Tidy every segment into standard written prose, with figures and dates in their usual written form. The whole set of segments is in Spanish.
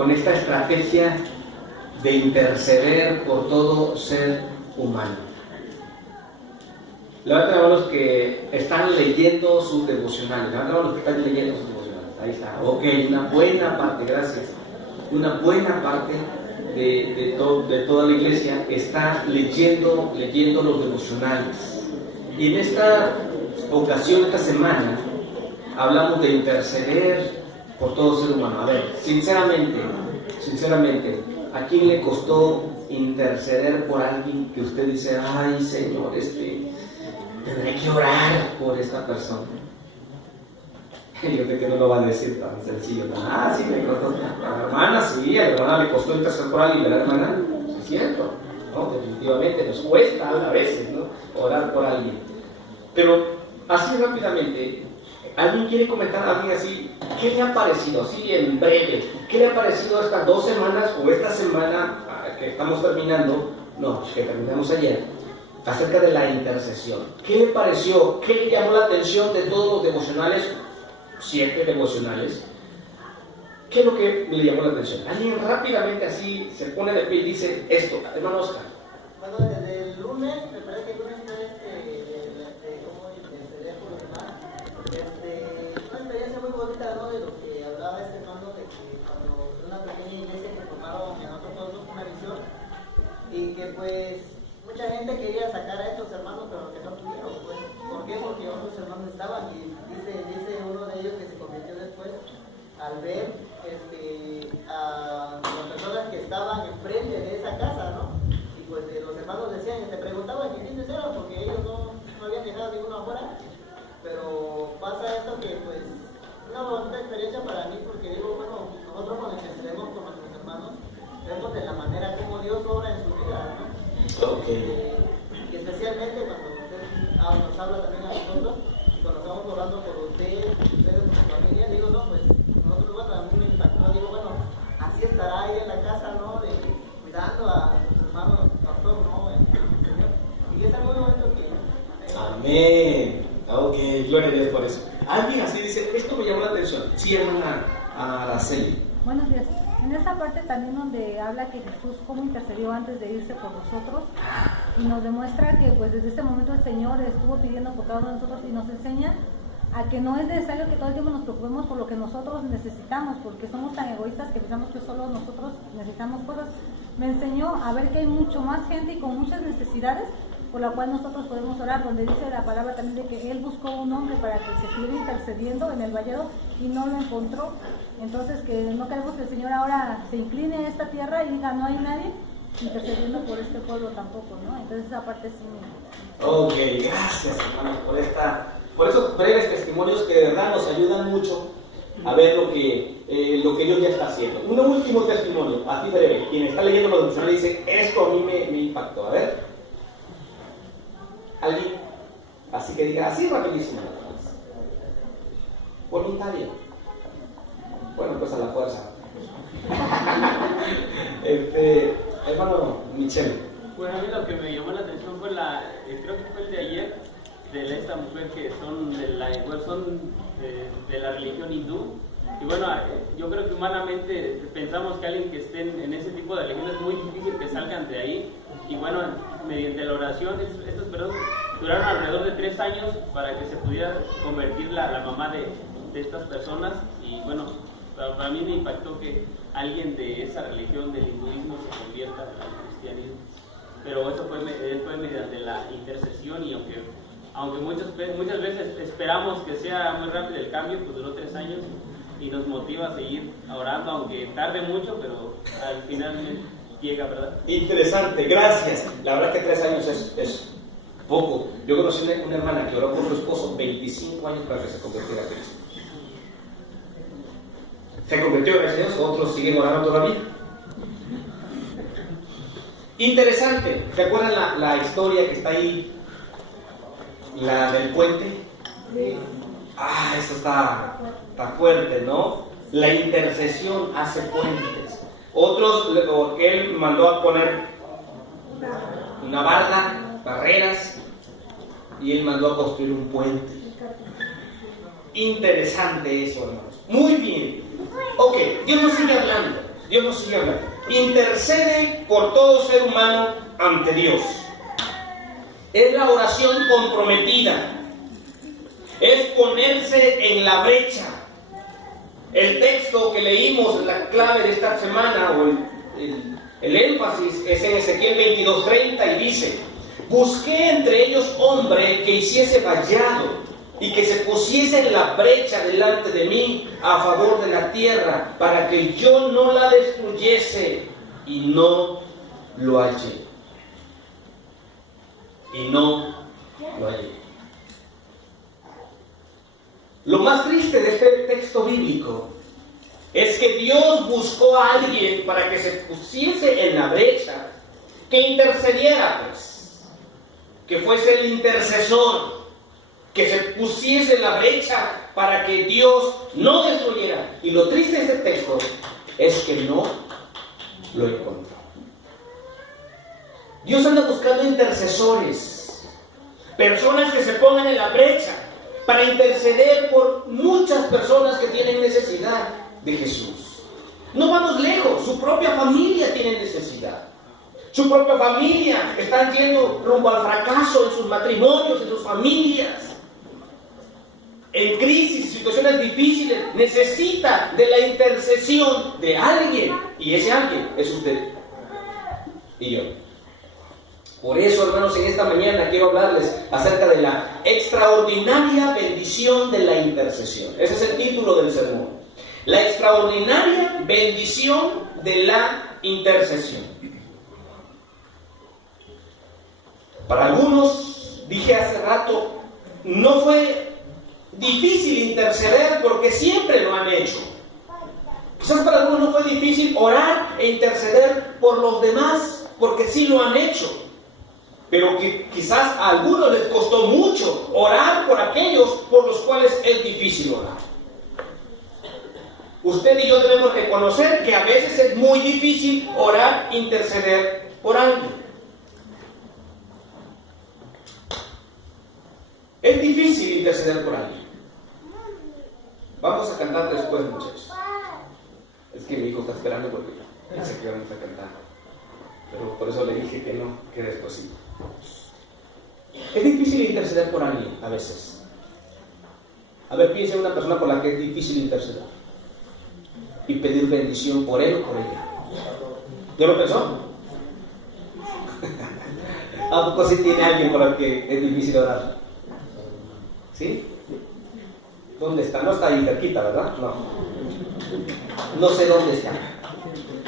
con esta estrategia de interceder por todo ser humano. Levanten la mano los que están leyendo sus devocionales. Levanten la mano los que están leyendo sus devocionales. Ahí está. Ok, una buena parte, gracias. Una buena parte de toda la iglesia está leyendo los devocionales. Y en esta ocasión, esta semana, hablamos de interceder por todo ser humano. A ver, sinceramente, ¿a quién le costó interceder por alguien que usted dice, ay Señor, tendré que orar por esta persona? Yo sé que no lo va a decir tan sencillo. Ah, sí, me costó. A la hermana, sí, a la hermana le costó interceder por alguien, ¿verdad, hermana? Sí, es cierto. ¿No? Definitivamente nos cuesta a veces, ¿no? Orar por alguien. Pero, así rápidamente, ¿alguien quiere comentar a alguien así? ¿Qué le ha parecido, así en breve? ¿Qué le ha parecido estas 2 semanas o esta semana que estamos terminando? No, que terminamos ayer, acerca de la intercesión. ¿Qué le pareció? ¿Qué le llamó la atención de todos los devocionales? 7 devocionales. ¿Qué es lo que le llamó la atención? Alguien rápidamente así se pone de pie y dice esto, hermano Oscar. Bueno, desde el lunes, me parece que el lunes fue cómo interceder por los demás. Una experiencia muy bonita, ¿no? De lo que hablaba este hermano, de que cuando una pequeña iglesia que formaron en otros pueblos una visión, y que pues mucha gente quería sacar a estos hermanos, pero que no pudieron, pues. ¿Por qué? Porque otros hermanos estaban, y dice uno de ellos que se convirtió después al ver a las personas que estaban enfrente de esa casa, ¿no? Y pues los hermanos decían, te preguntaban quiénes eran, porque ellos no habían dejado ninguno afuera. Pero pasa esto que pues una bonita experiencia para mí, porque digo, bueno, nosotros cuando intercedemos con nuestros hermanos, vemos de la manera como Dios obra en su vida, ¿no? Okay. Y especialmente cuando usted nos habla también a nosotros, cuando estamos orando por ustedes, por su familia, digo, no, pues nosotros, bueno, a mí me impactó, digo, bueno, así estará ahí en la casa, ¿no? Cuidando a su hermano pastor, ¿no? El Señor. Y es algo muy bonito que... Amén. Ok, gloria a Dios por eso. Alguien así dice, esto me llamó la atención. Sí, hermana Araceli. Buenos días. En esa parte también donde habla que Jesús cómo intercedió antes de irse por nosotros, y nos demuestra que pues desde ese momento el Señor estuvo pidiendo por cada uno de nosotros, y nos enseña a que no es necesario que todo el tiempo nos preocupemos por lo que nosotros necesitamos, porque somos tan egoístas que pensamos que solo nosotros necesitamos cosas. Me enseñó a ver que hay mucho más gente y con muchas necesidades por la cual nosotros podemos orar, donde dice la palabra también de que él buscó un hombre para que estuviera intercediendo en el vallado y no lo encontró. Entonces que no queremos que el Señor ahora se incline a esta tierra y diga no hay nadie intercediendo por este pueblo tampoco, ¿no? Entonces esa parte sí me... Ok, gracias hermanos por esos breves testimonios que de verdad nos ayudan mucho a ver lo que Dios ya está haciendo. Un último testimonio, así breve. Quien está leyendo los devocionales dice, esto a mí me impactó. A ver, alguien, así que diga, así rapidísimo. Voluntario. Bueno, pues a la fuerza. Hermano Michelle. Bueno, a mí lo que me llamó la atención fue creo que fue el de ayer, de esta mujer que son de la religión hindú. Y bueno, yo creo que humanamente pensamos que alguien que esté en ese tipo de religión es muy difícil que salgan de ahí. Y bueno, mediante la oración, estos personas duraron alrededor de 3 años para que se pudiera convertir la mamá de estas personas. Y bueno, para mí me impactó que alguien de esa religión, del hinduismo, se convierta al cristianismo. Pero eso fue mediante la intercesión, y aunque muchas veces esperamos que sea muy rápido el cambio, pues duró 3 años y nos motiva a seguir orando, aunque tarde mucho, pero al final llega, ¿verdad? Interesante, gracias. La verdad que 3 años es poco. Yo conocí una hermana que oró por su esposo 25 años para que se convirtiera a Cristo. Se convirtió, gracias a Dios, otros siguen orando todavía. Interesante. ¿Se acuerdan la historia que está ahí? La del puente. Eso está fuerte, ¿no? La intercesión hace puentes. Otros, él mandó a poner una barda, barreras, y él mandó a construir un puente. Interesante eso, hermanos. Muy bien. Ok, Dios nos sigue hablando. Dios nos sigue hablando. Intercede por todo ser humano ante Dios. Es la oración comprometida. Es ponerse en la brecha. El texto que leímos, la clave de esta semana, o el énfasis, es en Ezequiel 22:30 y dice: busqué entre ellos hombre que hiciese vallado y que se pusiese en la brecha delante de mí a favor de la tierra, para que yo no la destruyese, y no lo hallé. Y no lo hallé. Lo más triste de este texto bíblico es que Dios buscó a alguien para que se pusiese en la brecha, que intercediera, pues, que fuese el intercesor, que se pusiese en la brecha para que Dios no destruyera. Y lo triste de este texto es que no lo encontró. Dios anda buscando intercesores, personas que se pongan en la brecha para interceder por muchas personas que tienen necesidad de Jesús. No vamos lejos, su propia familia tiene necesidad. Su propia familia está yendo rumbo al fracaso en sus matrimonios, en sus familias. En crisis, situaciones difíciles, necesita de la intercesión de alguien. Y ese alguien es usted y yo. Por eso, hermanos, en esta mañana quiero hablarles acerca de la extraordinaria bendición de la intercesión. Ese es el título del sermón. La extraordinaria bendición de la intercesión. Para algunos, dije hace rato, no fue difícil interceder porque siempre lo han hecho. Quizás para algunos no fue difícil orar e interceder por los demás porque sí lo han hecho. Pero que quizás a algunos les costó mucho orar por aquellos por los cuales es difícil orar. Usted y yo debemos reconocer que a veces es muy difícil orar, interceder por alguien. Es difícil interceder por alguien. Vamos a cantar después, muchachos. Es que mi hijo está esperando porque pensé que íbamos a cantar. Pero por eso le dije que no, que después sí. Es difícil interceder por alguien a veces. A ver, piensa en una persona por la que es difícil interceder y pedir bendición por él o por ella. ¿Ya lo pensó? ¿A poco sí tiene alguien por el que es difícil orar? ¿Sí? ¿Dónde está? No está ahí cerquita, ¿verdad? No. No sé dónde está.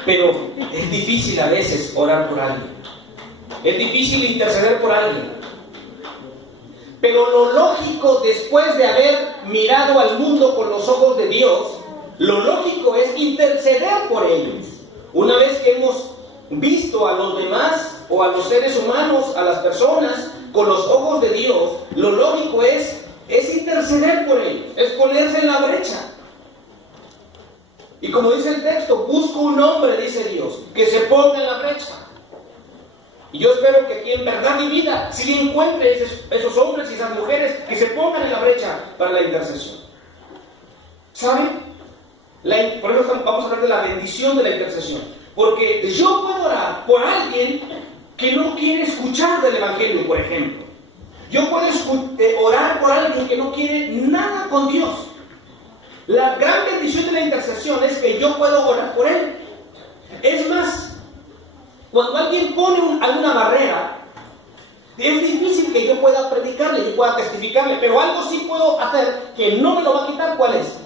Pero es difícil a veces orar por alguien. Es difícil interceder por alguien. Pero lo lógico, después de haber mirado al mundo con los ojos de Dios, lo lógico es interceder por ellos. Una vez que hemos visto a los demás o a los seres humanos, a las personas, con los ojos de Dios, lo lógico es interceder por ellos, es ponerse en la brecha. Y como dice el texto, busco un hombre, dice Dios, que se ponga en la brecha. Y yo espero que aquí en Verdad y Vida sí encuentre esos hombres y esas mujeres que se pongan en la brecha para la intercesión. ¿Saben? Por eso vamos a hablar de la bendición de la intercesión. Porque yo puedo orar por alguien que no quiere escuchar del Evangelio, por ejemplo. Yo puedo orar por alguien que no quiere nada con Dios. La gran bendición de la intercesión es que yo puedo orar por él. Es más, cuando alguien pone alguna barrera, es difícil que yo pueda predicarle, yo pueda testificarle, pero algo sí puedo hacer que no me lo va a quitar. ¿Cuál es?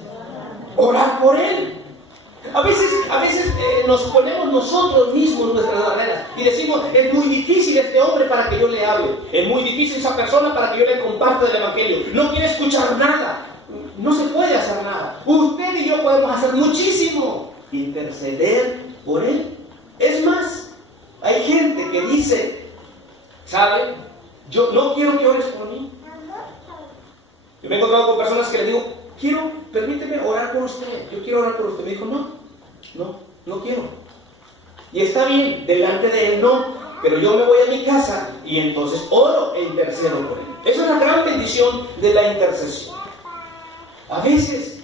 Orar por él. A veces nos ponemos nosotros mismos nuestras barreras y decimos, es muy difícil este hombre para que yo le hable, es muy difícil esa persona para que yo le comparta el Evangelio, no quiere escuchar nada. No se puede hacer nada. Usted y yo podemos hacer muchísimo. Interceder por él. Es más, hay gente que dice, ¿sabe? Yo no quiero que ores por mí. Yo me he encontrado con personas que le digo, permíteme orar por usted. Yo quiero orar por usted. Me dijo, no quiero. Y está bien, delante de él no. Pero yo me voy a mi casa y entonces oro e intercedo por él. Esa es la gran bendición de la intercesión. A veces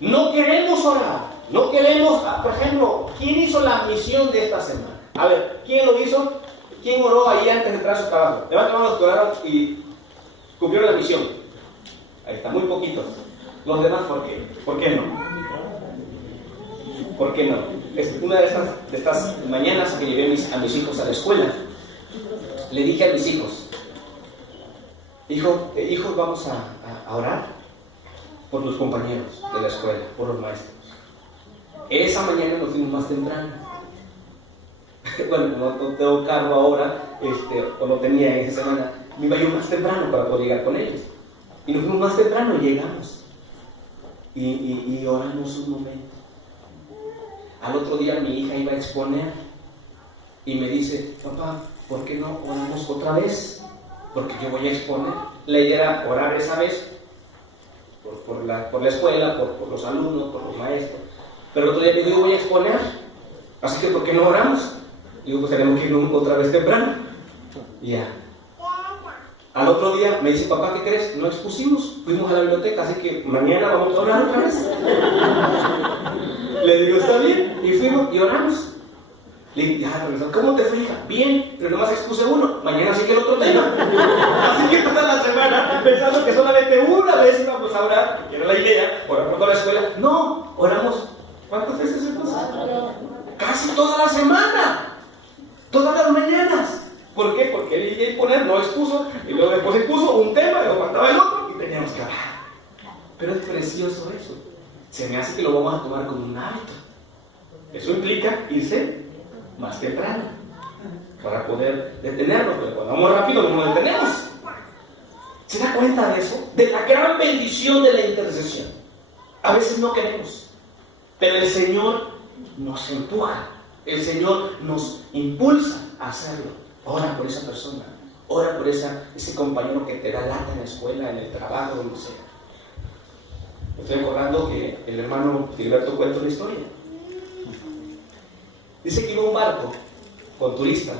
no queremos orar No queremos, por ejemplo, ¿quién hizo la misión de esta semana? A ver, ¿quién lo hizo? ¿Quién oró ahí antes de entrar a su trabajo? Levanten la mano los que oraron y cumplieron la misión. Ahí está, muy poquitos. Los demás, ¿por qué? ¿Por qué no? ¿Por qué no? Una de estas mañanas que llevé a mis hijos a la escuela, le dije a mis hijos, hijos, vamos a orar por los compañeros de la escuela, por los maestros. Esa mañana nos fuimos más temprano. Bueno, no tengo carro ahora, o no tenía esa semana, me iba yo más temprano para poder llegar con ellos. Y nos fuimos más temprano, llegamos. Y oramos un momento. Al otro día mi hija iba a exponer y me dice, papá, ¿por qué no oramos otra vez? Porque yo voy a exponer. La idea era orar esa vez por la escuela, por los alumnos, por los maestros. Pero el otro día me dijo, yo voy a exponer, así que ¿por qué no oramos? Digo, pues tenemos que ir otra vez temprano. Y ya. Al otro día me dice, papá, ¿qué crees? No expusimos, fuimos a la biblioteca, así que mañana vamos a orar otra vez. Le digo, está bien, y fuimos y oramos. Le digo, ya regresó, ¿cómo te fue, hija? Bien, pero nomás expuse uno, mañana sí que el otro tema. Así que toda la semana, pensando que solamente una vez íbamos a orar, que era la idea, orar por toda la escuela. No, oramos, ¿cuántas veces entonces? Casi toda la semana, todas las mañanas. ¿Por qué? Porque él iba a poner, no expuso, y luego después expuso un tema, y luego faltaba el otro, y teníamos que hablar. Pero es precioso eso. Se me hace que lo vamos a tomar como un hábito. Eso implica irse más temprano, para poder detenernos, porque cuando vamos rápido no nos detenemos. ¿Se da cuenta de eso? De la gran bendición de la intercesión. A veces no queremos, pero el Señor nos empuja, el Señor nos impulsa a hacerlo. Ora por esa persona, ora por ese compañero que te da lata en la escuela, en el trabajo, donde sea. Me estoy acordando que el hermano Gilberto cuenta una historia. Dice que iba un barco con turistas,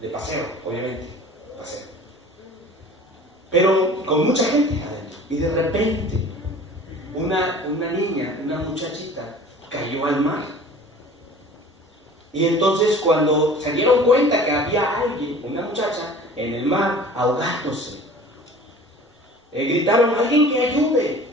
de paseo, obviamente, paseo, pero con mucha gente adentro. Y de repente, una niña, una muchachita, cayó al mar. Y entonces cuando se dieron cuenta que había alguien, una muchacha, en el mar, ahogándose, gritaron, alguien que ayude.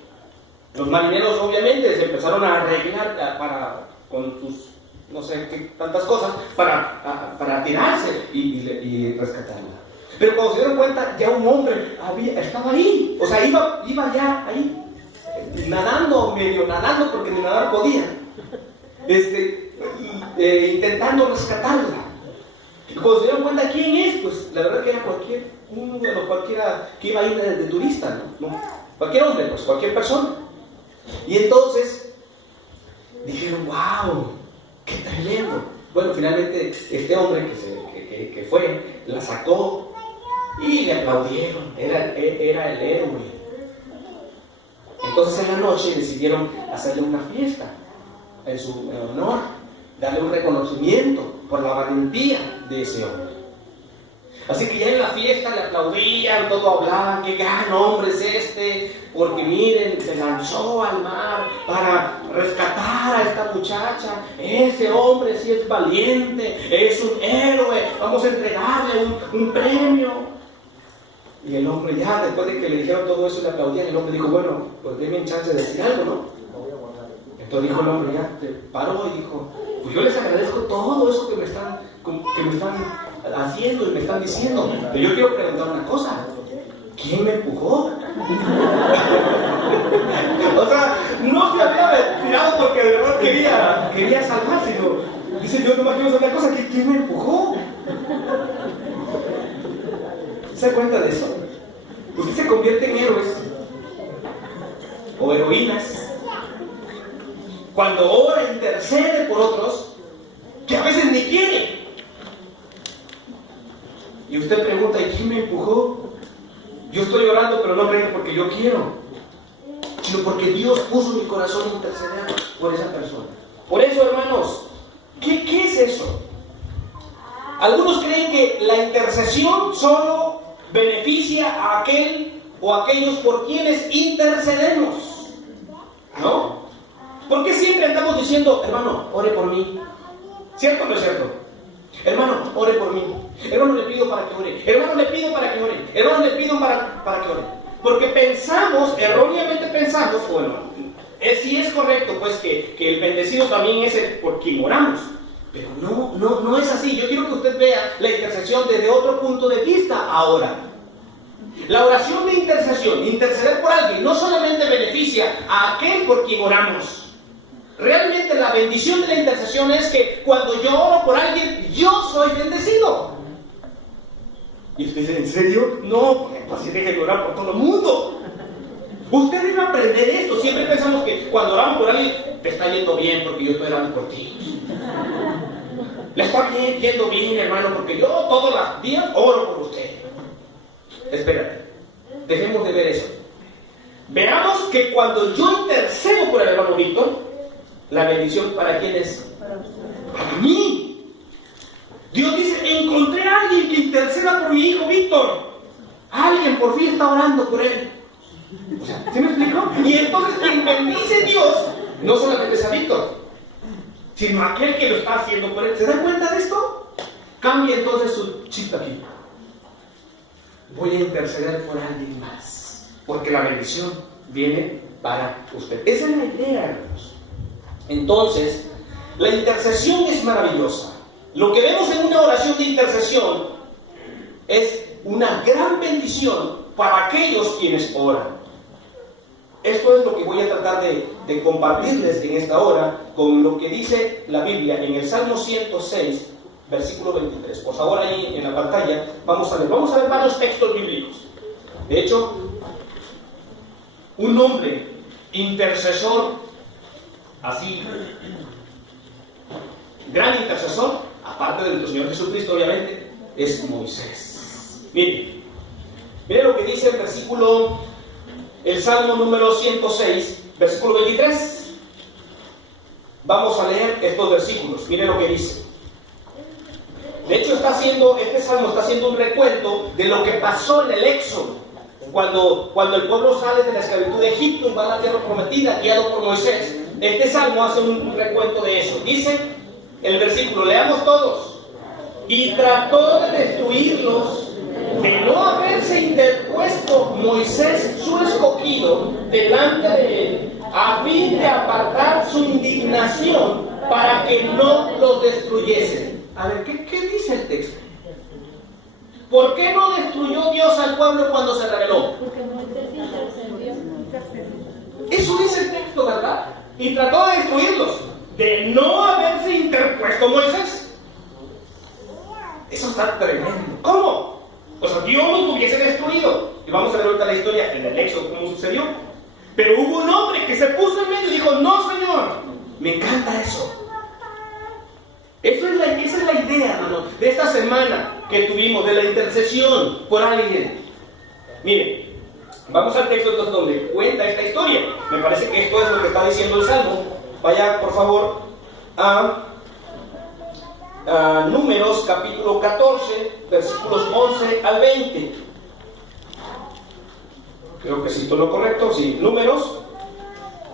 Los marineros obviamente se empezaron a arreglar con sus, no sé qué tantas cosas, para tirarse y rescatarla. Pero cuando se dieron cuenta, ya un hombre estaba ahí, o sea, iba ya ahí, medio nadando, porque ni nadar podía, intentando rescatarla. Y cuando se dieron cuenta quién es, pues la verdad que era cualquiera que iba a ir de turista, ¿no? Cualquier hombre, pues cualquier persona. Y entonces dijeron, wow, qué tremendo. Bueno, finalmente este hombre que fue, la sacó y le aplaudieron, era el héroe. Entonces en la noche decidieron hacerle una fiesta en su honor, darle un reconocimiento por la valentía de ese hombre. Así que ya en la fiesta le aplaudían, todo hablaban, qué gran hombre es este, porque miren, se lanzó al mar para rescatar a esta muchacha. Ese hombre sí es valiente, es un héroe, vamos a entregarle un premio. Y el hombre ya, después de que le dijeron todo eso y le aplaudían, el hombre dijo, bueno, pues denme chance de decir algo, ¿no? Entonces dijo el hombre, ya paró y dijo, pues yo les agradezco todo eso que me están haciendo y me están diciendo, pero yo quiero preguntar una cosa, ¿quién me empujó? O sea, no se había tirado porque de verdad quería salvar, sino dice, yo nomás quiero saber una cosa, ¿quién me empujó? ¿Se da cuenta de eso? Usted se convierte en héroes o heroínas cuando ora e intercede por otros que a veces ni quiere. Y usted pregunta, ¿y quién me empujó? Yo estoy orando, pero no crees porque yo quiero, sino porque Dios puso en mi corazón interceder por esa persona. Por eso, hermanos, ¿qué es eso? Algunos creen que la intercesión solo beneficia a aquel o aquellos por quienes intercedemos. ¿no? ¿Por qué siempre andamos diciendo, hermano, ore por mí? ¿Cierto o no es cierto? Hermano, ore por mí. Hermano, le pido para que ore. Hermano, le pido para que ore. Hermano, le pido para que ore. Porque pensamos, erróneamente pensamos, bueno, sí es correcto, pues, que el bendecido también es el por quien oramos. Pero no es así. Yo quiero que usted vea la intercesión desde otro punto de vista ahora. La oración de intercesión, interceder por alguien, no solamente beneficia a aquel por quien oramos. Realmente la bendición de la intercesión es que cuando yo oro por alguien, yo soy bendecido. Y usted dice, ¿en serio? No, pues así deje de orar por todo el mundo. Usted debe aprender esto. Siempre pensamos que cuando oramos por alguien, te está yendo bien porque yo estoy orando por ti. Le está yendo bien, hermano, porque yo todos los días oro por usted. Espérate, dejemos de ver eso. Veamos que cuando yo intercedo por el hermano Víctor, la bendición ¿para quién es? Para mí. Dios dice, encontré a alguien que interceda por mi hijo Víctor. Alguien por fin está orando por él. O sea, ¿sí me explico? Y entonces quien bendice Dios no solamente es a Víctor, sino a aquel que lo está haciendo por él. ¿Se dan cuenta de esto? Cambia entonces su chip aquí. Voy a interceder por alguien más, porque la bendición viene para usted. Esa es la idea, hermanos. Entonces, la intercesión es maravillosa. Lo que vemos en una oración de intercesión es una gran bendición para aquellos quienes oran. Esto es lo que voy a tratar de compartirles en esta hora con lo que dice la Biblia en el Salmo 106, versículo 23. Por favor, ahí en la pantalla vamos a ver varios textos bíblicos. De hecho, un hombre intercesor así, gran intercesor, aparte de nuestro Señor Jesucristo, obviamente, es Moisés. Miren lo que dice el Salmo número 106, versículo 23. Vamos a leer estos versículos. Miren lo que dice. De hecho, este salmo está haciendo un recuento de lo que pasó en el Éxodo, cuando el pueblo sale de la esclavitud de Egipto y va a la tierra prometida, guiado por Moisés. Este salmo hace un recuento de eso. Dice el versículo, leamos todos. Y trató de destruirlos, de no haberse interpuesto Moisés su escogido delante de él, a fin de apartar su indignación para que no los destruyesen. A ver, ¿qué dice el texto? ¿Por qué no destruyó Dios al pueblo cuando se rebeló? Porque Moisés intercedió. Eso dice el texto, ¿verdad? Y trató de destruirlos, de no haberse interpuesto Moisés. Eso está tremendo. ¿Cómo? O sea, Dios los hubiese destruido. Y vamos a ver ahorita la historia en el Éxodo, cómo sucedió. Pero hubo un hombre que se puso en medio y dijo, no, Señor, me encanta eso. Esa es la idea, hermano, de esta semana que tuvimos, de la intercesión por alguien. Miren, vamos al texto entonces donde cuenta esta historia. Me parece que esto es lo que está diciendo el Salmo. Vaya, por favor, a Números, capítulo 14, versículos 11 al 20. Creo que cito lo correcto, sí. Números,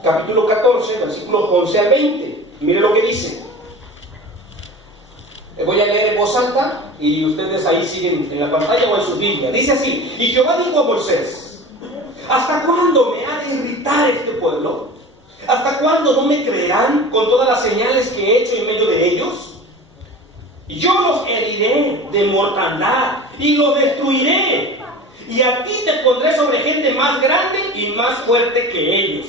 capítulo 14, versículos 11 al 20. Mire lo que dice. Voy a leer en voz alta y ustedes ahí siguen en la pantalla o en su Biblia. Dice así: y Jehová dijo a Moisés, ¿hasta cuándo me ha de irritar este pueblo? ¿Hasta cuándo no me creerán con todas las señales que he hecho en medio de ellos? Yo los heriré de mortandad y los destruiré, y a ti te pondré sobre gente más grande y más fuerte que ellos.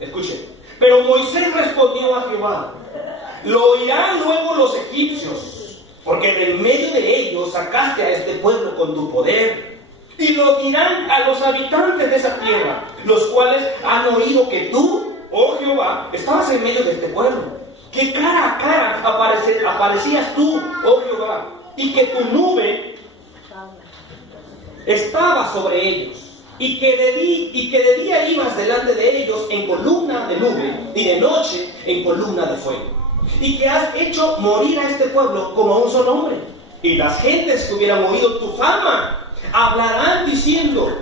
Escuchen. Pero Moisés respondió a Jehová: lo oirán luego los egipcios, porque de en medio de ellos sacaste a este pueblo con tu poder. Y lo dirán a los habitantes de esa tierra, los cuales han oído que tú, oh Jehová, estabas en medio de este pueblo, que cara a cara aparecías tú, oh Jehová, y que tu nube estaba sobre ellos, y que de día ibas delante de ellos en columna de nube, y de noche en columna de fuego. Y que has hecho morir a este pueblo como a un solo hombre. Y las gentes que hubieran oído tu fama hablarán diciendo: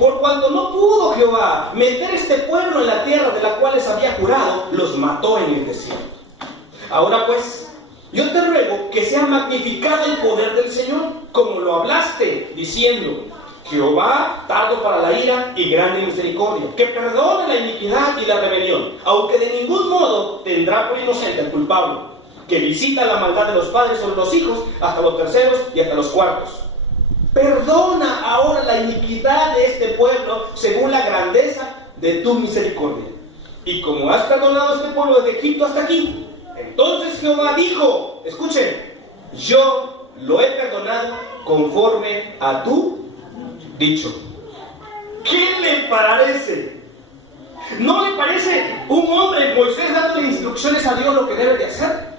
Por cuanto no pudo Jehová meter este pueblo en la tierra de la cual les había jurado, los mató en el desierto. Ahora pues, yo te ruego que sea magnificado el poder del Señor, como lo hablaste, diciendo: Jehová, tardo para la ira y grande en misericordia, que perdone la iniquidad y la rebelión, aunque de ningún modo tendrá por inocente al culpable, que visita la maldad de los padres sobre los hijos, hasta los terceros y hasta los cuartos. Perdona ahora la iniquidad de este pueblo, según la grandeza de tu misericordia. Y como has perdonado a este pueblo desde Egipto hasta aquí, entonces Jehová dijo, escuchen, yo lo he perdonado conforme a tu dicho. ¿Qué le parece? ¿No le parece un hombre, Moisés, dándole instrucciones a Dios lo que debe de hacer?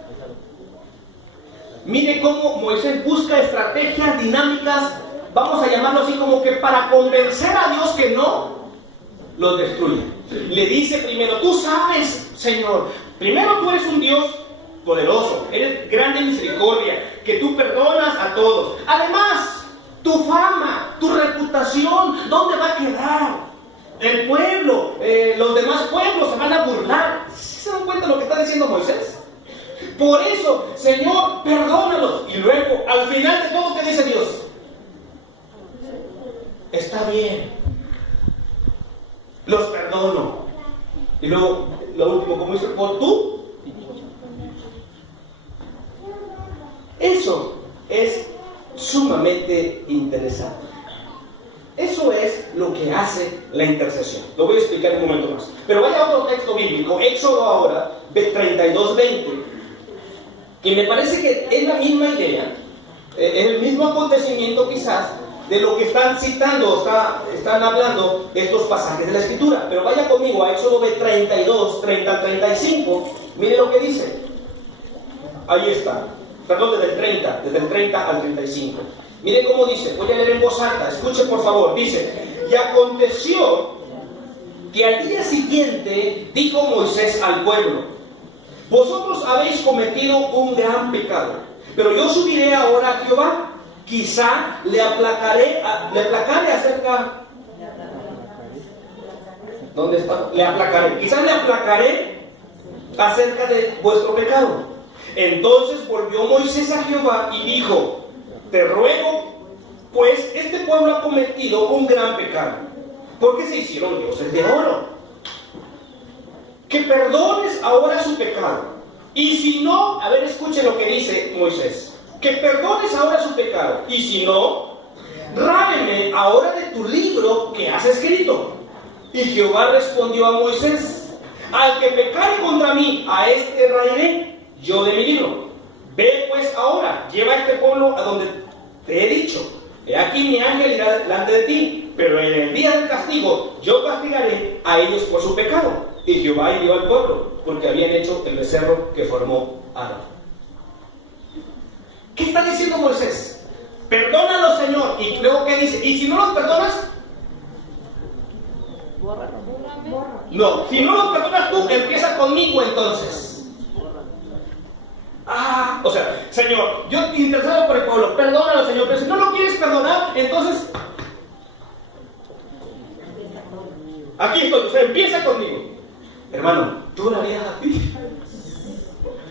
Mire cómo Moisés busca estrategias dinámicas, vamos a llamarlo así, como que para convencer a Dios que no lo destruya. Le dice primero: tú sabes, Señor, primero tú eres un Dios poderoso, eres grande en misericordia, que tú perdonas a todos. Además, tu fama, tu reputación, ¿dónde va a quedar? El pueblo, los demás pueblos se van a burlar. ¿Se dan cuenta de lo que está diciendo Moisés? Por eso, Señor, perdónalos. Y luego, al final de todo, ¿qué dice Dios? Está bien, los perdono. Y luego, lo último, como dice, por tú. Eso es sumamente interesante. Eso es lo que hace la intercesión. Lo voy a explicar un momento más. Pero vaya a otro texto bíblico, Éxodo ahora, 32:20. Y me parece que es la misma idea, es el mismo acontecimiento quizás de lo que están citando, están hablando de estos pasajes de la Escritura. Pero vaya conmigo a Éxodo 32, 30 al 35, mire lo que dice. Ahí está, perdón, desde el 30 al 35. Mire cómo dice, voy a leer en voz alta, escuche por favor, dice: y aconteció que al día siguiente dijo Moisés al pueblo: vosotros habéis cometido un gran pecado, pero yo subiré ahora a Jehová, quizá le aplacaré acerca... ¿Dónde está? Le aplacaré, quizá le aplacaré acerca de vuestro pecado. Entonces volvió Moisés a Jehová y dijo: te ruego, pues este pueblo ha cometido un gran pecado, porque se hicieron dioses de oro. Que perdones ahora su pecado. Y si no, a ver, escuchen lo que dice Moisés: que perdones ahora su pecado. Y si no, rábeme ahora de tu libro que has escrito. Y Jehová respondió a Moisés: al que pecare contra mí, a este raeré yo de mi libro. Ve pues ahora, lleva a este pueblo a donde te he dicho. He aquí mi ángel irá delante de ti, pero en el día del castigo yo castigaré a ellos por su pecado. Y Jehová hirió al pueblo, porque habían hecho el becerro que formó Aarón. ¿Qué está diciendo Moisés? Perdónalos, Señor. Y luego, ¿qué dice? ¿Y si no los perdonas? No, si no los perdonas tú, empieza conmigo entonces. O sea, Señor, yo estoy interesado por el pueblo, perdónalo, Señor, pero si no lo quieres perdonar, entonces aquí estoy, o sea, empieza conmigo. Hermano, tú lo harías a ti.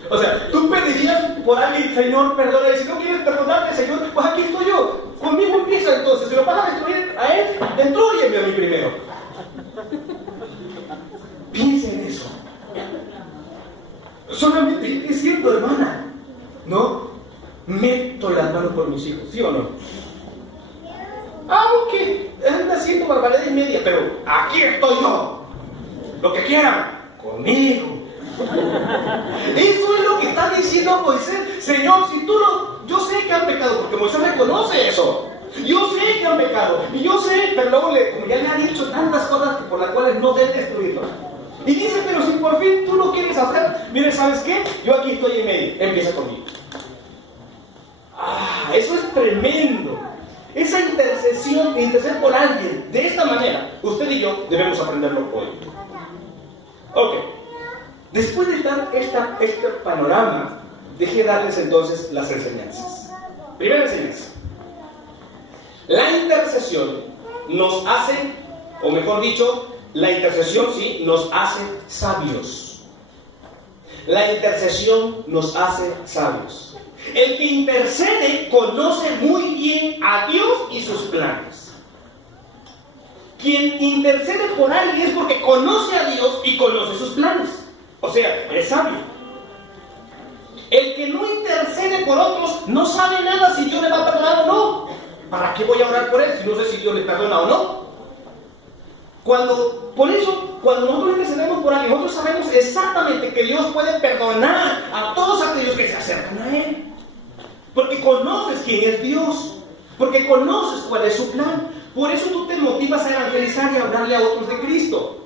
O sea, tú pedirías por alguien: Señor, perdona, y si no quieres perdonarte, Señor, pues aquí estoy yo, conmigo empieza entonces. Si lo vas a destruir a él, destrúyeme a mí primero. Piensa en eso. Solamente es cierto, hermana, ¿no? Meto las manos por mis hijos, ¿sí o no? Aunque anda haciendo barbaridad y media, pero aquí estoy yo. Lo que quieran, conmigo. Eso es lo que está diciendo Moisés. Señor, si tú no... Yo sé que han pecado, porque Moisés reconoce eso. Yo sé que han pecado, y yo sé, pero luego, como ya le ha dicho tantas cosas por las cuales no debe destruirlo. Y dice: pero si por fin tú lo quieres hacer, mire, ¿sabes qué? Yo aquí estoy en medio, empieza conmigo. Eso es tremendo. Esa intercesión, interceder por alguien de esta manera, usted y yo debemos aprenderlo hoy. Ok, después de dar este panorama, dejé darles entonces las enseñanzas. Primera enseñanza: la intercesión nos hace o mejor dicho, la intercesión sí nos hace sabios. La intercesión nos hace sabios. El que intercede conoce muy bien a Dios y sus planes. Quien intercede por alguien es porque conoce a Dios y conoce sus planes. O sea, es sabio. El que no intercede por otros no sabe nada si Dios le va a perdonar o no. ¿Para qué voy a orar por él si no sé si Dios le perdona o no? Por eso, cuando nosotros intercedemos por alguien, nosotros sabemos exactamente que Dios puede perdonar a todos aquellos que se acercan a Él. Porque conoces quién es Dios. Porque conoces cuál es su plan. Por eso tú te motivas a evangelizar y a hablarle a otros de Cristo.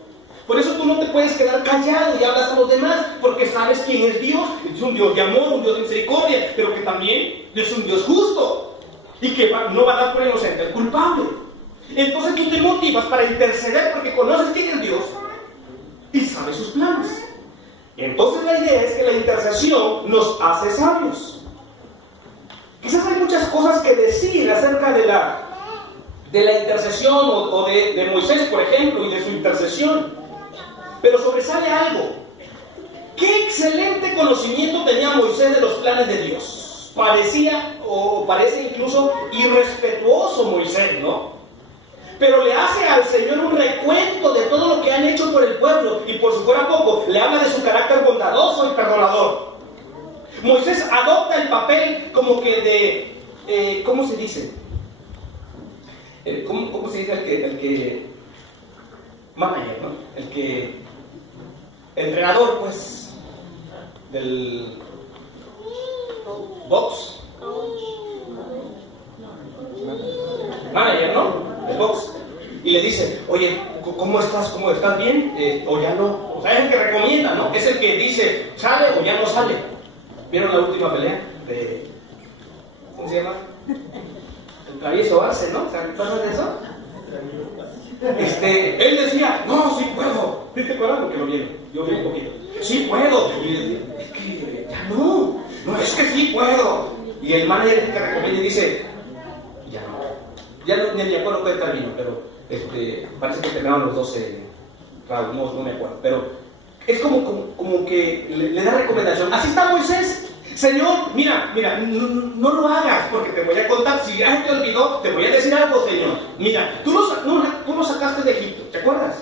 Por eso tú no te puedes quedar callado y hablas a los demás, porque sabes quién es Dios. Es un Dios de amor, un Dios de misericordia, pero que también es un Dios justo. Y que no va a dar por inocente al culpable. Entonces tú te motivas para interceder porque conoces quién es Dios y sabes sus planes. Entonces la idea es que la intercesión nos hace sabios. Quizás hay muchas cosas que decir acerca de la intercesión o de Moisés, por ejemplo, y de su intercesión. Pero sobresale algo. ¿Qué excelente conocimiento tenía Moisés de los planes de Dios? Parecía, o parece incluso irrespetuoso Moisés, ¿no? Pero le hace al Señor un recuento de todo lo que han hecho por el pueblo, y por si fuera poco, le habla de su carácter bondadoso y perdonador. Moisés adopta el papel como que de, ¿cómo se dice? ¿Cómo se dice el que manager, ¿no? El entrenador, pues, del box. Manager, ¿no? De box. Y le dice, oye, ¿cómo estás? ¿Cómo estás? ¿Bien? O ya no. O sea, es el que recomienda, ¿no? Es el que dice, ¿sale o ya no sale? ¿Vieron la última pelea de... ¿cómo se llama? El travieso Arce, ¿no? ¿Se acuerdan de eso? Él decía, no, sí puedo. ¿Sí te acuerdas? Porque lo vieron. Yo vi un poquito. Sí puedo. Y le decía, es que ya no. No, es que sí puedo. Y el manager que recomienda dice, ya no. Ni me acuerdo cuál término, pero parece que terminaron los 12 rounds, no me acuerdo. Pero es como que le da recomendación. Así está Moisés. Señor, mira, no lo hagas porque te voy a contar. Si ya te olvidó, te voy a decir algo, Señor. Mira, tú lo sacaste de Egipto, ¿te acuerdas?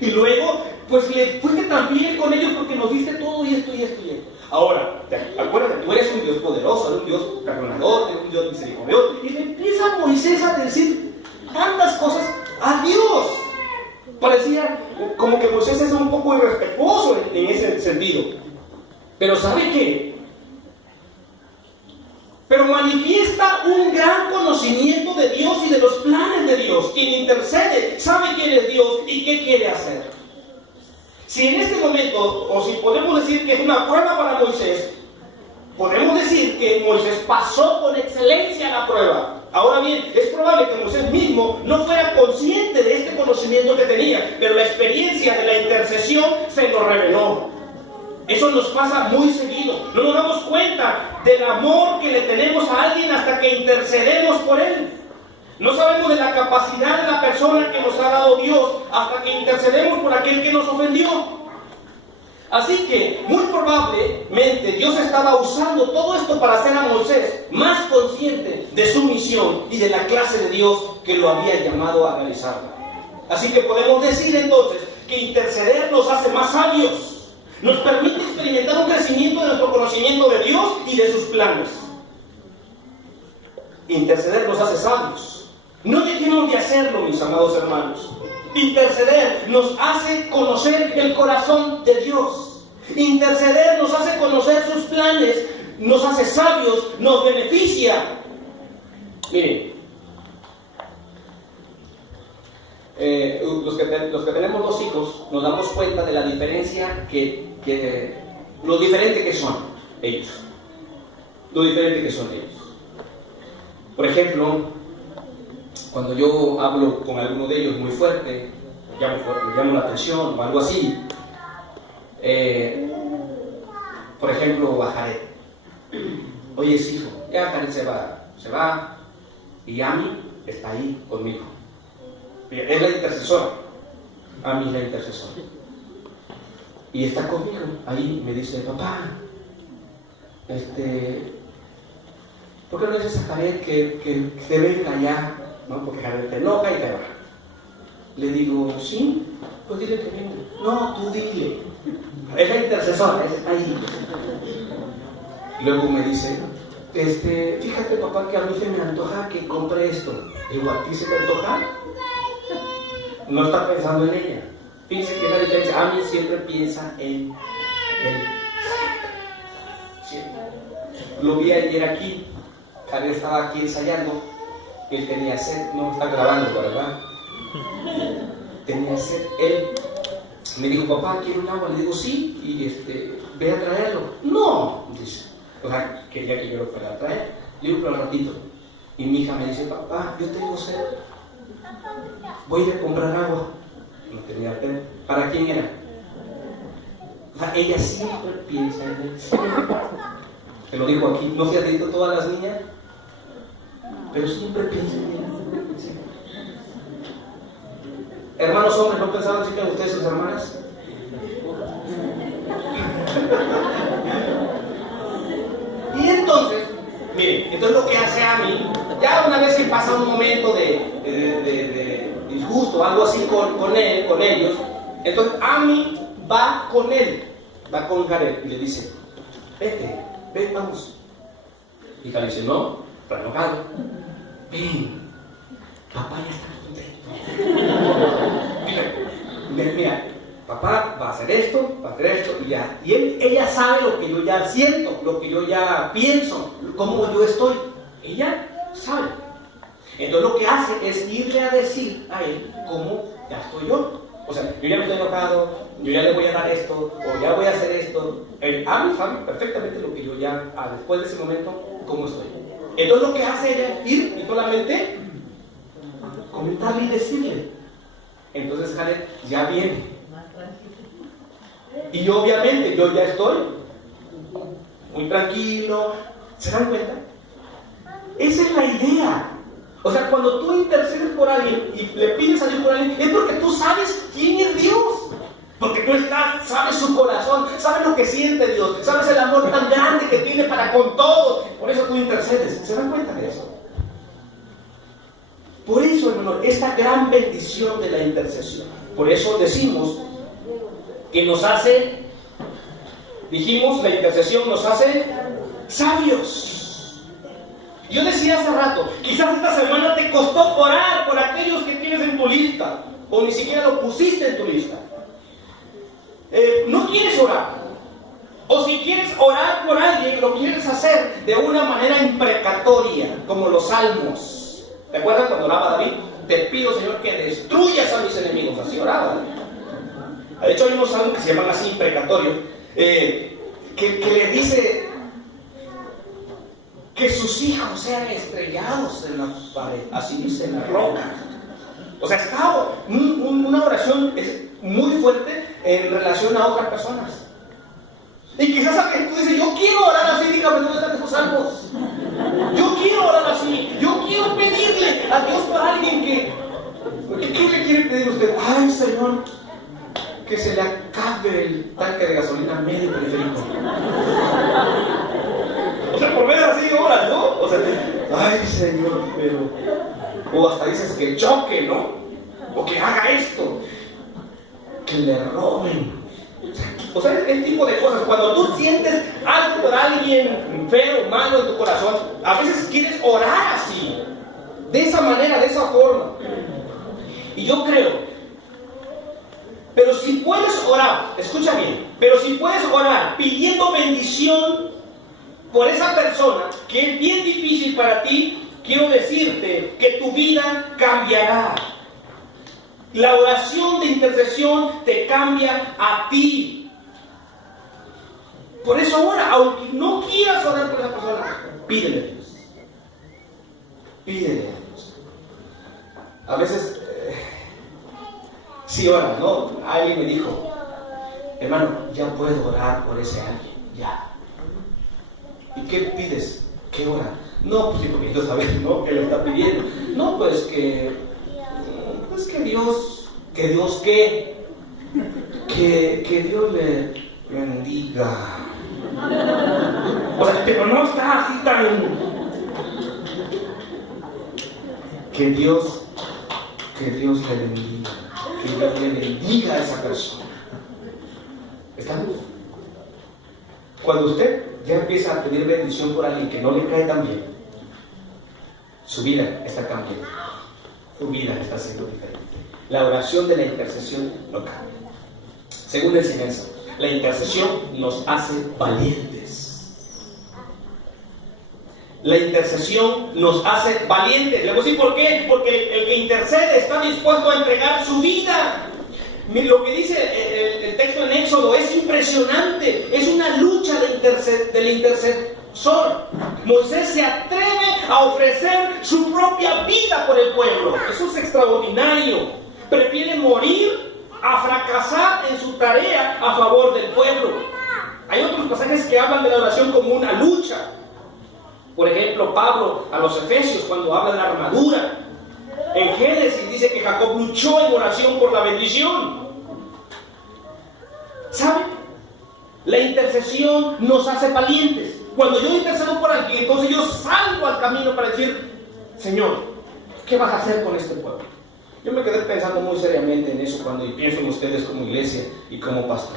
Y luego, pues le fuiste tan bien con ellos porque nos diste todo y esto y esto y esto. Ahora, acuérdate, tú eres un Dios poderoso, eres un Dios perdonador, eres un Dios misericordioso. Y le empieza Moisés a decir tantas cosas a Dios. Parecía como que Moisés es un poco irrespetuoso en ese sentido. Pero ¿sabe qué? Pero manifiesta un gran conocimiento de Dios y de los planes de Dios. Quien intercede sabe quién es Dios y qué quiere hacer. Si en este momento, o si podemos decir que es una prueba para Moisés, podemos decir que Moisés pasó con excelencia la prueba. Ahora bien, es probable que Moisés mismo no fuera consciente de este conocimiento que tenía, pero la experiencia de la intercesión se lo reveló. Eso nos pasa muy seguido. No nos damos cuenta del amor que le tenemos a alguien hasta que intercedemos por él. No sabemos de la capacidad de la persona que nos ha dado Dios hasta que intercedemos por aquel que nos ofendió. Así que, muy probablemente, Dios estaba usando todo esto para hacer a Moisés más consciente de su misión y de la clase de Dios que lo había llamado a realizarla. Así que podemos decir entonces que interceder nos hace más sabios. Nos permite experimentar un crecimiento de nuestro conocimiento de Dios y de sus planes. Interceder nos hace sabios. No dejemos de hacerlo, mis amados hermanos. Interceder nos hace conocer el corazón de Dios. Interceder nos hace conocer sus planes, nos hace sabios, nos beneficia. Miren, los que tenemos 2 hijos nos damos cuenta de la diferencia lo diferente que son ellos. Lo diferente que son ellos. Por ejemplo, cuando yo hablo con alguno de ellos muy fuerte, llamo la atención o algo así. Por ejemplo, a Jared. Oye, hijo, ya Jared se va y Ami está ahí conmigo. Es la intercesora. a mí la intercesora. Y está conmigo. Ahí me dice, papá, ¿por qué no dices a Jared que te venga ya? ¿No? Porque Jared te enoja y te va. Le digo, sí, pues dile que venga. No, tú dile. Es la intercesora, es ahí. Luego me dice, fíjate papá que a mí se me antoja que compre esto. Digo, ¿a ti se te antoja? No está pensando en ella. Fíjense que la diferencia, a mí siempre piensa en él. Siempre. Lo vi ayer aquí, Javier estaba aquí ensayando, él tenía sed, no está grabando, ¿verdad? Tenía sed, él me dijo, papá, ¿quiero un agua? Le digo, sí, y ve a traerlo. No, dice, o sea, quería que yo lo fuera a traer. Le digo, pero un ratito. Y mi hija me dice, papá, yo tengo sed, voy a ir a comprar agua. No tenía sed. ¿Para quién era? O sea, ella siempre piensa en él. Te lo digo aquí, no se ha dicho todas las niñas, pero siempre piensa en él. Hermanos hombres, ¿no pensaban siempre en ustedes sus hermanas? Y entonces, miren, entonces lo que hace a mí, ya una vez que pasa un momento de disgusto, algo así con él, con ellos, entonces a mí va con él, va con Jared y le dice, vete, ven, vamos. Y Jared dice, no, está enojado. Ven, papá ya está contento. Mira, papá va a hacer esto, y ya. Y ella sabe lo que yo ya siento, lo que yo ya pienso, cómo yo estoy. Ella sabe. Entonces lo que hace es irle a decir a él cómo ya estoy yo. O sea, yo ya me estoy enojado, yo ya le voy a dar esto, o ya voy a hacer esto. Él sabe perfectamente lo que yo ya, después de ese momento, cómo estoy. Entonces lo que hace ella es ir y solamente comentarle y decirle. Entonces Jared ya viene. Y obviamente yo ya estoy muy tranquilo. ¿Se dan cuenta? Esa es la idea. O sea, cuando tú intercedes por alguien y le pides a Dios por alguien, es porque tú sabes quién es Dios. Porque tú sabes su corazón, sabes lo que siente Dios, sabes el amor tan grande que tiene para con todos. Por eso tú intercedes. ¿Se dan cuenta de eso? Por eso, hermano, esta gran bendición de la intercesión. Por eso decimos que nos hace, dijimos, la intercesión nos hace sabios. Yo decía hace rato, quizás esta semana te costó orar por aquellos que tienes en tu lista, o ni siquiera lo pusiste en tu lista. No quieres orar, o si quieres orar por alguien, lo quieres hacer de una manera imprecatoria, como los salmos. ¿Te acuerdas cuando oraba David? Te pido, Señor, que destruyas a mis enemigos. Así oraba David. De hecho, hay unos salmos que se llaman así, imprecatorios, que le dice que sus hijos sean estrellados en la pared, así dice, en la roca. O sea, está una oración muy fuerte en relación a otras personas. Y quizás alguien tú dices, yo quiero orar así, dígame dónde están esos salmos. Yo quiero orar así, yo quiero pedirle a Dios por alguien que... ¿Qué le quiere pedir usted? Ay, Señor, que se le acabe el tanque de gasolina medio periférico. O sea, por medio así horas, ¿no? O sea, ay, Señor, pero... O hasta dices que choque, ¿no? O que haga esto. Que le roben. O sea, el tipo de cosas. Cuando tú sientes algo por alguien feo, malo en tu corazón, a veces quieres orar así. De esa manera, de esa forma. Y yo creo, pero si puedes orar, escucha bien, pero si puedes orar pidiendo bendición por esa persona que es bien difícil para ti, quiero decirte que tu vida cambiará. La oración de intercesión te cambia a ti. Por eso ora, aunque no quieras orar por esa persona, pídele a Dios. Pídele a Dios. A veces, sí ora, ¿no? Alguien me dijo, hermano, ya puedo orar por ese alguien, ya. ¿Y qué pides? ¿Qué ora? No, pues sí, porque quiero saber, ¿no? ¿Qué le está pidiendo? No, pues que Dios, ¿qué? Que Dios le bendiga. O sea, pero no está así tan... Que Dios le bendiga. Que Dios le bendiga a esa persona. ¿Estamos? Cuando usted ya empieza a pedir bendición por alguien que no le cae tan bien, su vida está cambiando. Su vida está siendo diferente. La oración de la intercesión lo cambia. Segunda enseñanza, la intercesión nos hace valientes. La intercesión nos hace valientes. Le voy a decir por qué. Porque el que intercede está dispuesto a entregar su vida. Lo que dice el texto en Éxodo es impresionante. Es una lucha del intercesor. Moisés se atreve a ofrecer su propia vida por el pueblo. Eso es extraordinario. Prefiere morir a fracasar en su tarea a favor del pueblo. Hay otros pasajes que hablan de la oración como una lucha. Por ejemplo, Pablo a los Efesios, cuando habla de la armadura. En Génesis dice que Jacob luchó en oración por la bendición. ¿Saben? La intercesión nos hace valientes. Cuando yo intercedo por alguien, entonces yo salgo al camino para decir: Señor, ¿qué vas a hacer con este pueblo? Yo me quedé pensando muy seriamente en eso cuando pienso en ustedes como iglesia y como pastor.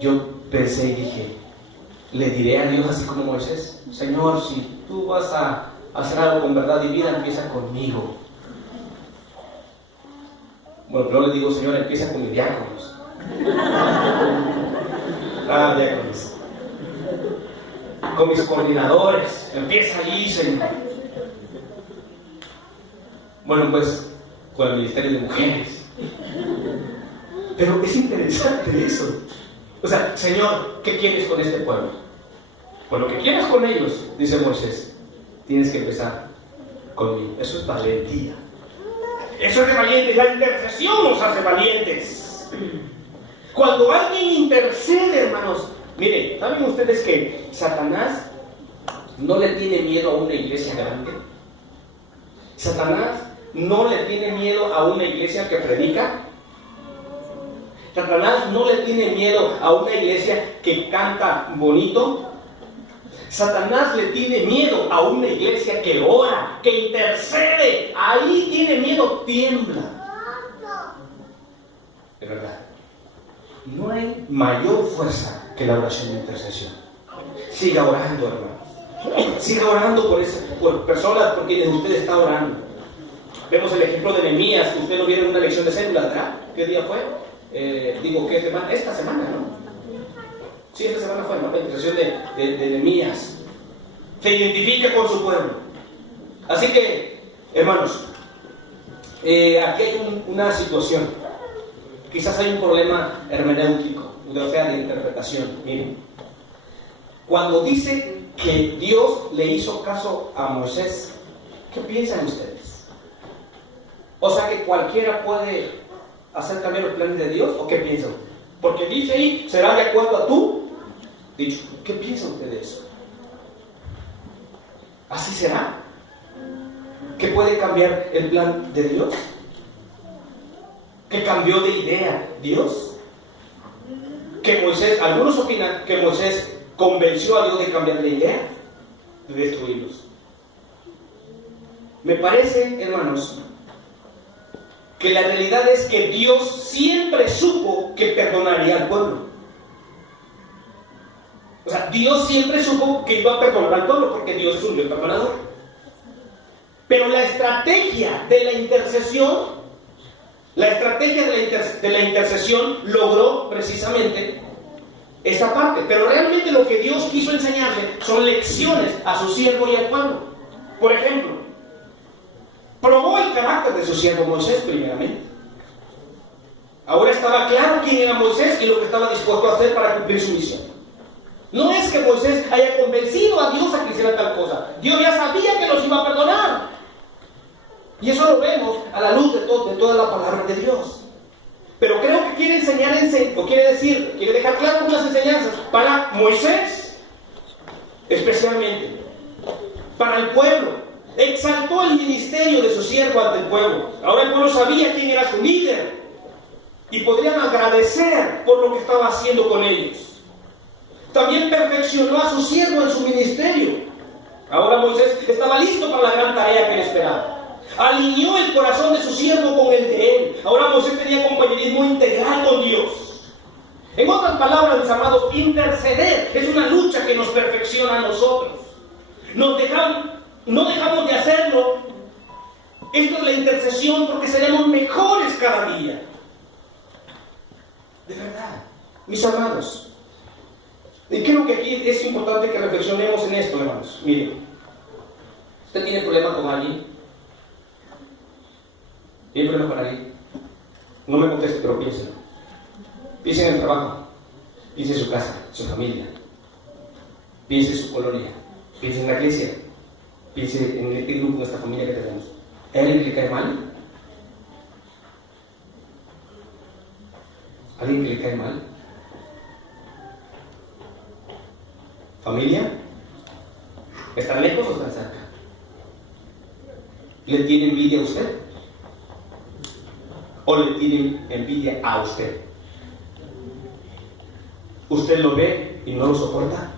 Yo pensé y dije: le diré a Dios así como Moisés: Señor, si tú vas a hacer algo con verdad y vida, empieza conmigo. Bueno, pero le digo: Señor, empieza con mis diáconos. Diáconos. Con mis coordinadores. Empieza allí, Señor. Bueno, pues con el ministerio de mujeres. Pero es interesante eso. O sea, Señor, ¿qué quieres con este pueblo? Pues lo que quieres con ellos, dice Moisés, tienes que empezar conmigo. Eso es valentía. Eso es de valientes. La intercesión nos hace valientes. Cuando alguien intercede, hermanos, miren, ¿saben ustedes que Satanás no le tiene miedo a una iglesia grande? Satanás no le tiene miedo a una iglesia que predica. Satanás no le tiene miedo a una iglesia que canta bonito. Satanás le tiene miedo a una iglesia que ora, que intercede. Ahí tiene miedo, tiembla. De verdad. No hay mayor fuerza que la oración de intercesión. Siga orando, hermanos. Siga orando por personas por quienes usted está orando. Vemos el ejemplo de Nehemías, que usted lo vio en una lección de células, ¿verdad? ¿Qué día fue? ¿Qué semana? Esta semana, ¿no? Sí, esta semana fue, ¿no? La intercesión de Nehemías. Se identifica con su pueblo. Así que, hermanos, aquí hay una situación. Quizás hay un problema hermenéutico, o sea, de interpretación. Miren, cuando dice que Dios le hizo caso a Moisés, ¿qué piensan ustedes? O sea, que cualquiera puede hacer cambiar los planes de Dios, ¿o qué piensan? Porque dice ahí, será de acuerdo a tú dicho. ¿Qué piensan ustedes de eso? ¿Así será? ¿Que puede cambiar el plan de Dios? ¿Que cambió de idea Dios? Que Moisés, algunos opinan que Moisés convenció a Dios de cambiar de idea, de destruirlos. Me parece, hermanos, que la realidad es que Dios siempre supo que perdonaría al pueblo. O sea, Dios siempre supo que iba a perdonar al pueblo, porque Dios es un Dios perdonador. Pero la estrategia de la intercesión, logró precisamente esta parte. Pero realmente lo que Dios quiso enseñarle son lecciones a su siervo y al pueblo. Por ejemplo, probó el carácter de su siervo Moisés primeramente. Ahora estaba claro quién era Moisés y lo que estaba dispuesto a hacer para cumplir su misión. No es que Moisés haya convencido a Dios a que hiciera tal cosa. Dios ya sabía que los iba a perdonar. Y eso lo vemos a la luz de toda la palabra de Dios. Pero creo que quiere quiere dejar claro algunas enseñanzas para Moisés, especialmente, para el pueblo. Exaltó el ministerio de su siervo ante el pueblo. Ahora el pueblo sabía quién era su líder. y podrían agradecer por lo que estaba haciendo con ellos. También perfeccionó a su siervo en su ministerio. Ahora Moisés estaba listo para la gran tarea que le esperaba. Alineó el corazón de su siervo con el de él. Ahora Moisés tenía compañerismo integral con Dios. En otras palabras, mis amados, interceder es una lucha que nos perfecciona a nosotros. No dejamos de hacerlo. Esto es la intercesión porque seremos mejores cada día. De verdad, mis amados. Y creo que aquí es importante que reflexionemos en esto, hermanos. Miren, ¿usted tiene problema con alguien? ¿Tiene problema con alguien? No me conteste, pero piénselo. Piense en el trabajo, piense en su casa, su familia, piense en su colonia, piense en la iglesia, piense en este grupo, en esta familia que tenemos. ¿Hay alguien que le cae mal? ¿Alguien que le cae mal? ¿Familia? ¿Están lejos o están cerca? ¿Le tiene envidia a usted? ¿O le tiene envidia a usted? ¿Usted lo ve y no lo soporta?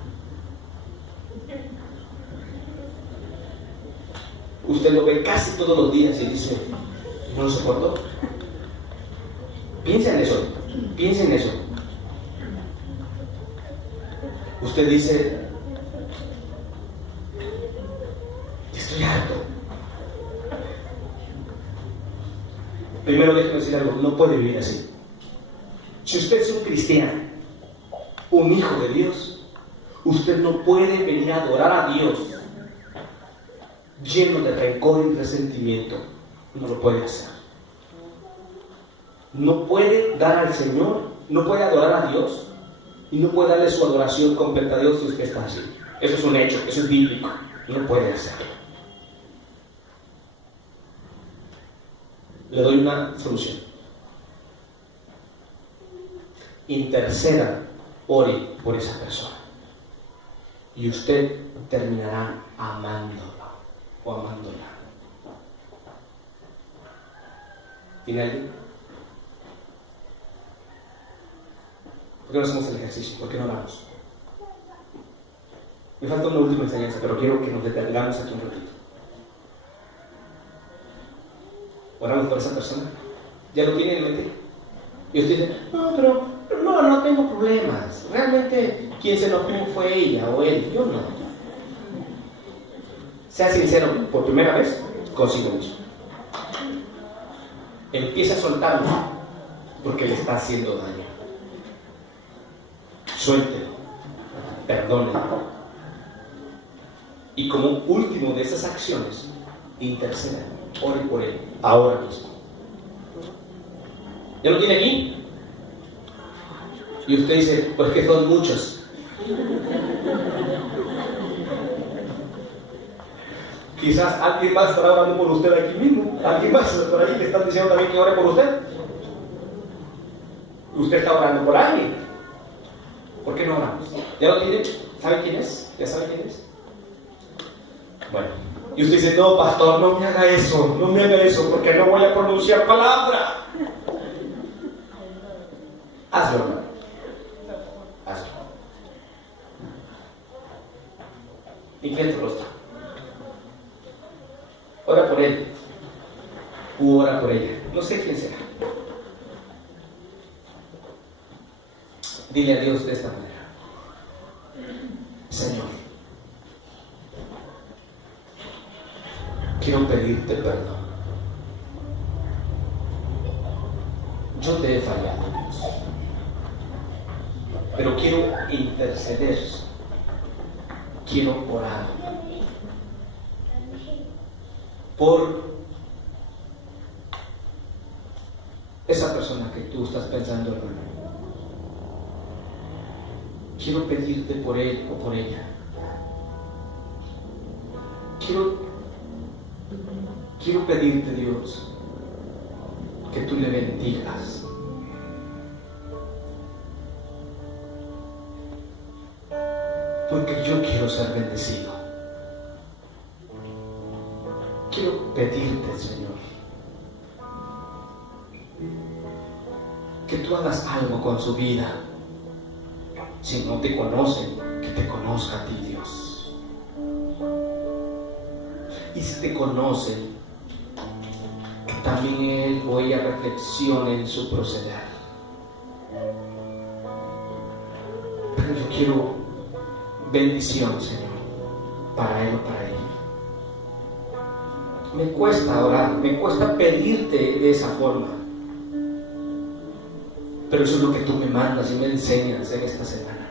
Usted lo ve casi todos los días y dice, ¿no lo soporto? Piensa en eso, piensa en eso. Usted dice, estoy harto. Primero déjeme decir algo, no puede vivir así. Si usted es un cristiano, un hijo de Dios, usted no puede venir a adorar a Dios lleno de rencor y resentimiento. No lo puede hacer. No puede dar al Señor, no puede adorar a Dios y no puede darle su adoración completa a Dios si usted está así. Eso es un hecho, eso es bíblico. No puede hacerlo. Le doy una solución. Interceda, ore por esa persona y usted terminará amándolo o amándola. ¿Tiene alguien? ¿Por qué no hacemos el ejercicio? ¿Por qué no oramos? Me falta una última enseñanza, pero quiero que nos detengamos aquí un ratito. Oramos por esa persona. ¿Ya lo tiene en mente? Y usted dice, no, pero no tengo problemas. Realmente quien se enojó fue ella o él, yo no. Sea sincero por primera vez consigo mismo. Empieza a soltarlo porque le está haciendo daño. Suéltelo, perdónelo. Y como último de esas acciones, interceda, ore por él, ahora mismo. ¿Ya lo tiene aquí? Y usted dice, pues que son muchos. Quizás alguien más estará orando por usted aquí mismo. Alguien más por ahí le están diciendo también que ore por usted. Usted está orando por alguien. ¿Por qué no oramos? ¿Ya lo tiene? ¿Sabe quién es? ¿Ya sabe quién es? Bueno, y usted dice, no, pastor, no me haga eso, porque no voy a pronunciar palabra. Hazlo, hermano. Hazlo. Inclina tu rostro. Ora por él. U ora por ella. No sé quién será. Dile a Dios de esta manera. Señor, quiero pedirte perdón. Yo te he fallado, Dios. Pero quiero interceder. Quiero orar por esa persona que tú estás pensando, hermano. Quiero pedirte por él o por ella. Quiero pedirte, Dios, que tú le bendigas. Porque yo quiero ser bendecido. Quiero pedirte, Señor, hagas algo con su vida. Si no te conocen, que te conozca a ti, Dios. Y si te conocen, que también él o ella reflexione en su proceder. Pero yo quiero bendición, Señor, para él o para ella. Me cuesta orar, me cuesta pedirte de esa forma. Pero eso es lo que tú me mandas y me enseñas en esta semana.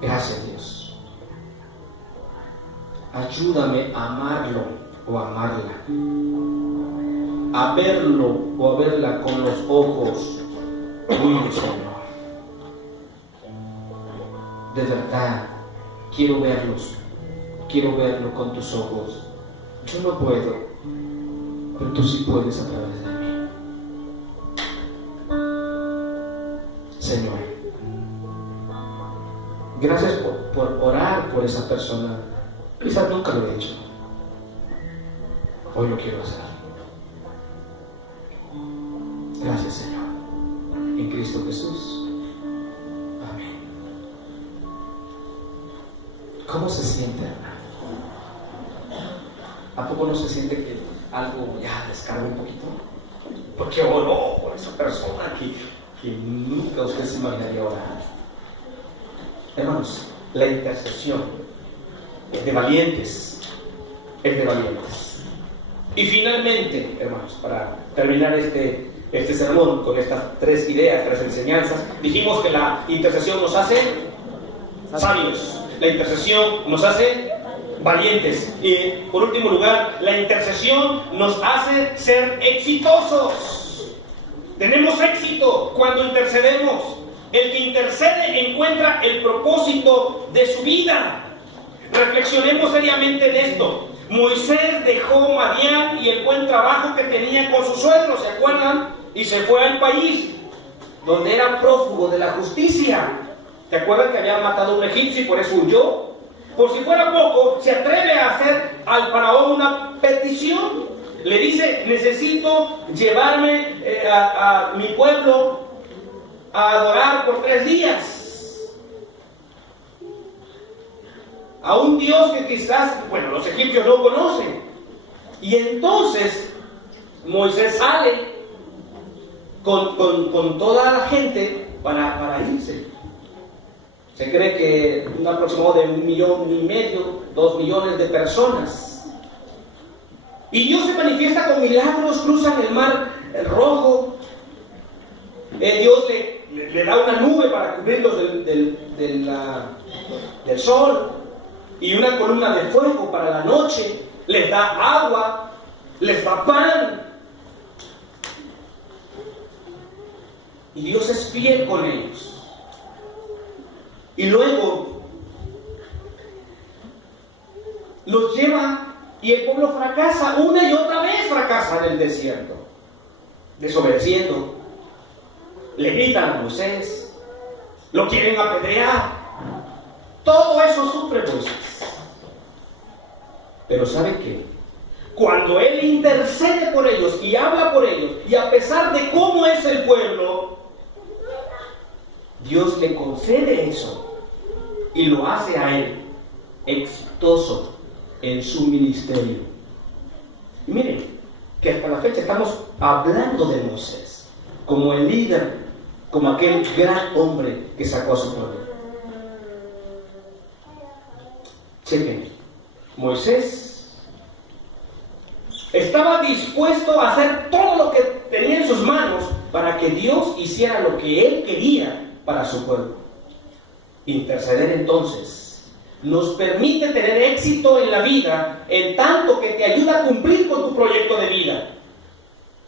Gracias, Dios. Ayúdame a amarlo o a amarla, a verlo o a verla con los ojos tuyos, Señor. De verdad, quiero verlo con tus ojos. Yo no puedo, pero tú sí puedes a través de mí. Señor, gracias por orar por esa persona. Quizás nunca lo he hecho. Hoy lo quiero hacer. Gracias, Señor. En Cristo Jesús. Amén. ¿Cómo se siente, hermano? ¿A poco no se siente que algo ya descarga un poquito? Porque oró por esa persona que nunca usted se imaginaría orar. Hermanos, la intercesión es de valientes. Es de valientes. Y finalmente, hermanos, para terminar este sermón con estas 3 ideas, 3 enseñanzas, dijimos que la intercesión nos hace sabios. La intercesión nos hace valientes. Y por último lugar, la intercesión nos hace ser exitosos. Tenemos éxito cuando intercedemos. El que intercede encuentra el propósito de su vida. Reflexionemos seriamente en esto. Moisés dejó Madián y el buen trabajo que tenía con su suegro, ¿se acuerdan? Y se fue al país donde era prófugo de la justicia. ¿Te acuerdas que había matado a un egipcio y por eso huyó? Por si fuera poco, se atreve a hacer al faraón una petición. Le dice: necesito llevarme a mi pueblo a adorar por 3 días a un Dios que quizás, los egipcios no conocen. Y entonces Moisés sale con toda la gente para irse. Se cree que un aproximado de 1,5 millones, 2 millones de personas. Y Dios se manifiesta con milagros, cruzan el mar Rojo. Dios le da una nube para cubrirlos del sol y una columna de fuego para la noche. Les da agua, les da pan. Y Dios es fiel con ellos. Y luego los lleva y el pueblo fracasa, una y otra vez fracasa en el desierto, desobedeciendo. Le gritan a Moisés, lo quieren apedrear. Todo eso sufre Moisés. Pero ¿sabe qué? Cuando él intercede por ellos y habla por ellos, y a pesar de cómo es el pueblo, Dios le concede eso y lo hace a él exitoso en su ministerio. Y miren que hasta la fecha estamos hablando de Moisés como el líder, como aquel gran hombre que sacó a su pueblo. Chequen, Moisés estaba dispuesto a hacer todo lo que tenía en sus manos para que Dios hiciera lo que él quería para su pueblo. Interceder entonces nos permite tener éxito en la vida, en tanto que te ayuda a cumplir con tu proyecto de vida.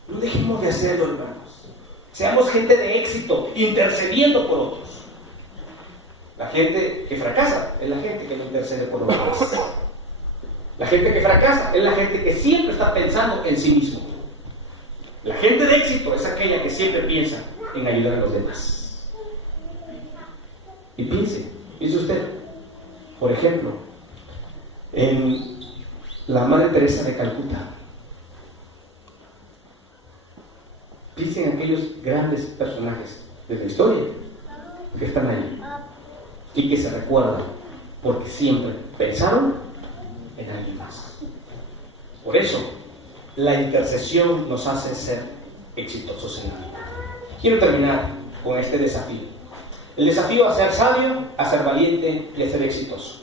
No dejemos de hacerlo, hermanos. Seamos gente de éxito, intercediendo por otros. La gente que fracasa es la gente que no intercede por los demás. La gente que fracasa es la gente que siempre está pensando en sí mismo. La gente de éxito es aquella que siempre piensa en ayudar a los demás. Y piense usted, por ejemplo, en la Madre Teresa de Calcuta. Piensen en aquellos grandes personajes de la historia que están ahí y que se recuerdan porque siempre pensaron en alguien más. Por eso, la intercesión nos hace ser exitosos en la vida. Quiero terminar con este desafío. El desafío a ser sabio, a ser valiente y a ser exitoso.